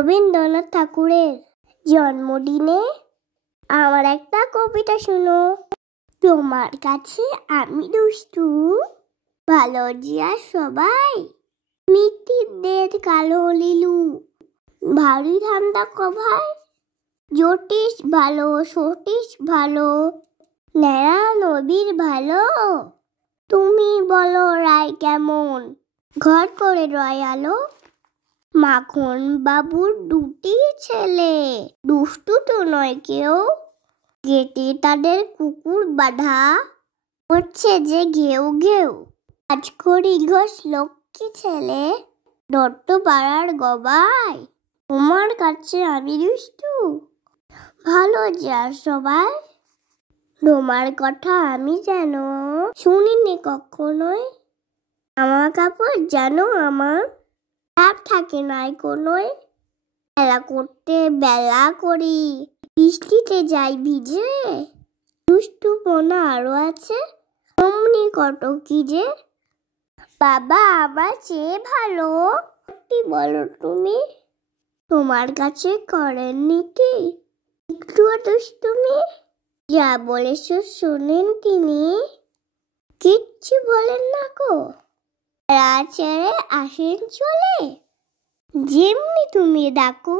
রবীন্দ্রনাথ ঠাকুরের জন্মদিনে আমার একটা কবিতা শুনো। তোমার কাছে আমি দুষ্টু, ভালো জিয়া সবাই, মিত্তিদের কালো লিলু, ভারী ঠান্ডা কভাই, জ্যোতিষ ভালো, সতীশ ভালো, নেড়া নবীর ভালো, তুমি বলো রায় কেমন, ঘর করে রয় আলো। মাখন বাবুর দুটি ছেলে, দুষ্টু তো নয় কেউ, গেটে তাদের কুকুর বাঁধা, হচ্ছে যে ঘেউ ঘেউ। আজকড়ি ঘোষ লক্ষ্মী ছেলে, দত্ত পাড়ার গবাই, তোমার কাছে আমি দুষ্টু, ভালো যা সবাই। তোমার কথা আমি যেন শুনিনি কখনোই, আমার কাপড় জানো আমার ট্যাপ থাকে নাই কোনোই। বেলা করতে বেলা করি, বৃষ্টিতে যাই ভিজে, দুষ্টু পোনা আরো আছে, অমনি কত কি যে। বাবা আমার চেয়ে ভালো, কি বলো তুমি, তোমার কাছে করেননি কি একটুও দুষ্টুমি? যা বলেছ শোনেন তিনি, কিচ্ছু বলেন না গো, ছেড়ে আসেন চলে, যেমনি তুমি ডাকো